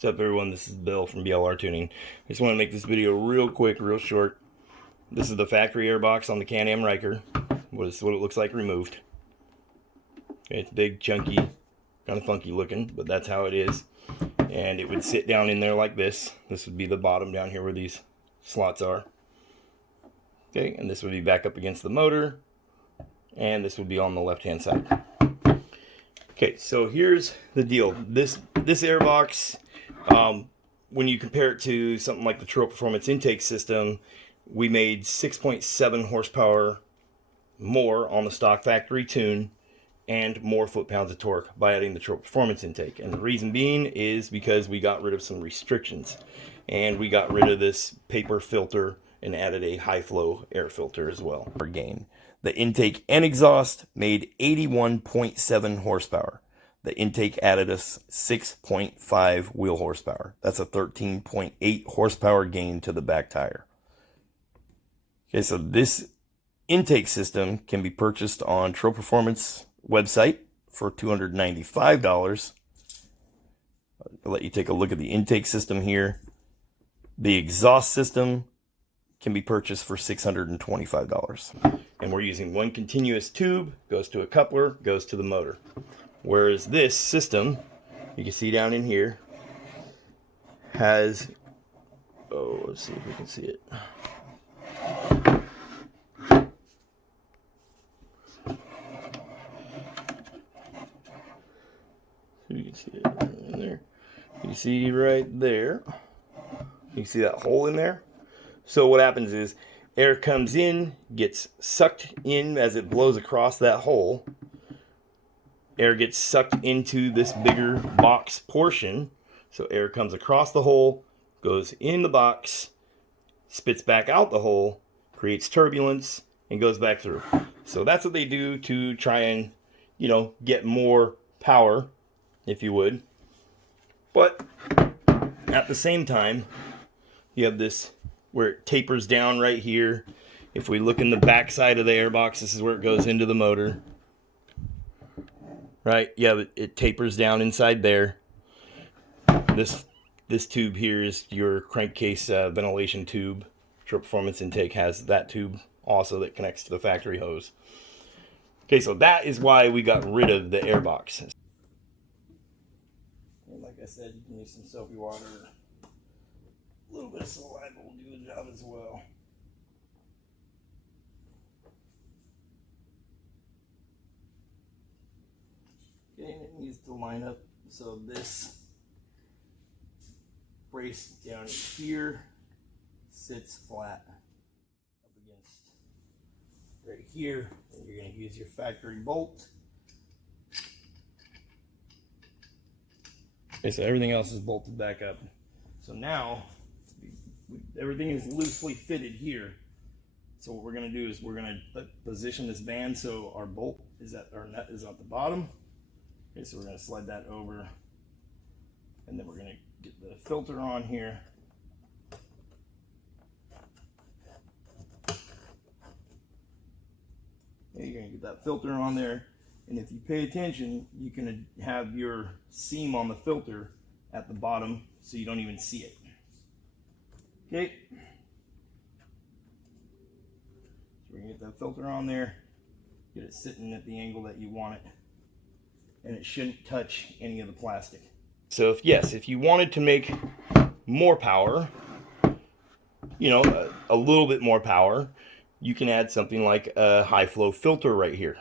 What's up everyone, this is Bill from BLRtuning. I just want to make this video real quick, real short. This is the factory airbox on the Can-Am Ryker. This is what it looks like removed. Okay, it's big, chunky, kind of funky looking, but that's how it is. And it would sit down in there like this. This would be the bottom down here where these slots are. Okay, and this would be back up against the motor. And this would be on the left-hand side. Okay, so here's the deal. This airbox, when you compare it to something like the Treal Performance intake system, we made 6.7 horsepower more on the stock factory tune and more foot-pounds of torque by adding the Treal Performance intake. And the reason being is because we got rid of some restrictions. And we got rid of this paper filter and added a high-flow air filter as well. For gain. The intake and exhaust made 81.7 horsepower. The intake added us 6.5 wheel horsepower. That's a 13.8 horsepower gain to the back tire. Okay, so this intake system can be purchased on Treal Performance website for $295. I'll let you take a look at the intake system here. The exhaust system can be purchased for $625. And we're using one continuous tube, goes to a coupler, goes to the motor. Whereas this system, you can see down in here, has, let's see if we can see it. You can see it in there. You see right there. You see that hole in there? So what happens is air comes in, gets sucked in as it blows across that hole. Air gets sucked into this bigger box portion. So air comes across the hole, goes in the box, spits back out the hole, creates turbulence, and goes back through. So that's what they do to try and, get more power, if you would. But at the same time, you have this where it tapers down right here. If we look in the back side of the airbox, this is where it goes into the motor. Right? Yeah, it tapers down inside there. This tube here is your crankcase ventilation tube. Treal Performance intake has that tube also that connects to the factory hose. Okay, so that is why we got rid of the airbox. And like I said, you can use some soapy water. A little bit of saliva will do the job as well. Okay, and it needs to line up so this brace down here sits flat up against right here, and you're going to use your factory bolt. Okay, so everything else is bolted back up. So now everything is loosely fitted here. So what we're going to do is we're going to position this band so our bolt is our nut is at the bottom. Okay, so we're going to slide that over, and then we're going to get the filter on here. Okay, you're going to get that filter on there, and if you pay attention, you can have your seam on the filter at the bottom so you don't even see it. Okay, so we're going to get that filter on there, get it sitting at the angle that you want it, and it shouldn't touch any of the plastic. So if you wanted to make more power, a little bit more power, you can add something like a high flow filter right here.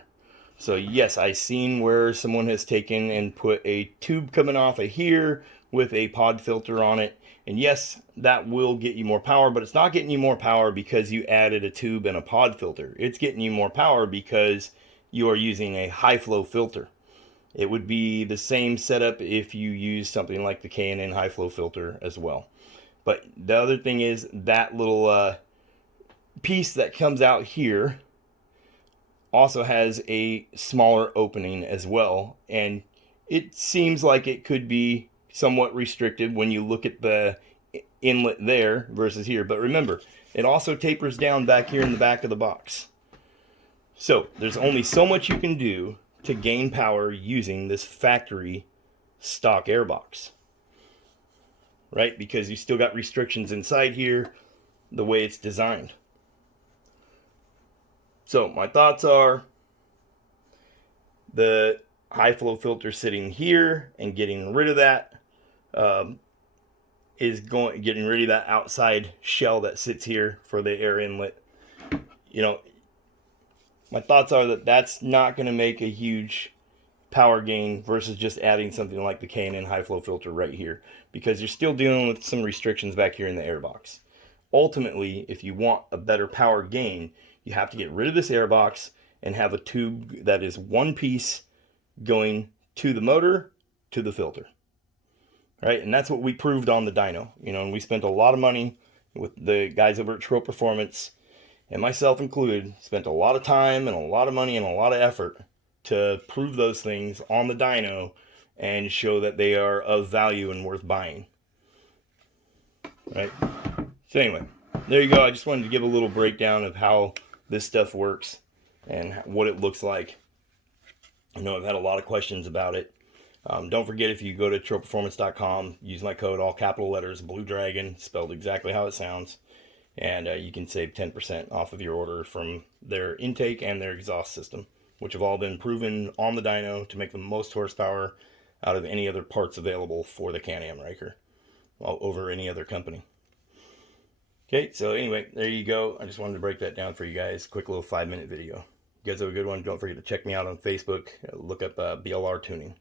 So yes, I've seen where someone has taken and put a tube coming off of here with a pod filter on it. And yes, that will get you more power, but it's not getting you more power because you added a tube and a pod filter. It's getting you more power because you are using a high flow filter. It would be the same setup if you use something like the K&N high flow filter as well. But the other thing is that little piece that comes out here also has a smaller opening as well. And it seems like it could be somewhat restricted when you look at the inlet there versus here. But remember, it also tapers down back here in the back of the box. So there's only so much you can do to gain power using this factory stock airbox. right? Because you still got restrictions inside here, the way it's designed. So my thoughts are the high flow filter sitting here and getting rid of that getting rid of that outside shell that sits here for the air inlet. You know, my thoughts are that that's not going to make a huge power gain versus just adding something like the Can-Am high flow filter right here, because you're still dealing with some restrictions back here in the airbox. Ultimately, if you want a better power gain, you have to get rid of this airbox and have a tube that is one piece going to the motor, to the filter. Right? And that's what we proved on the dyno. You know, and we spent a lot of money with the guys over at Treal Performance, and myself included, spent a lot of time and a lot of money and a lot of effort to prove those things on the dyno and show that they are of value and worth buying. Right? So anyway, there you go. I just wanted to give a little breakdown of how this stuff works and what it looks like. I know I've had a lot of questions about it. Don't forget, if you go to trealperformance.com, use my code, all capital letters, Blue Dragon, spelled exactly how it sounds, and you can save 10% off of your order from their intake and their exhaust system, which have all been proven on the dyno to make the most horsepower out of any other parts available for the Can-Am Ryker over any other company. Okay, so anyway, there you go. I just wanted to break that down for you guys. Quick little 5-minute video. You guys have a good one. Don't forget to check me out on Facebook. Look up BLRtuning.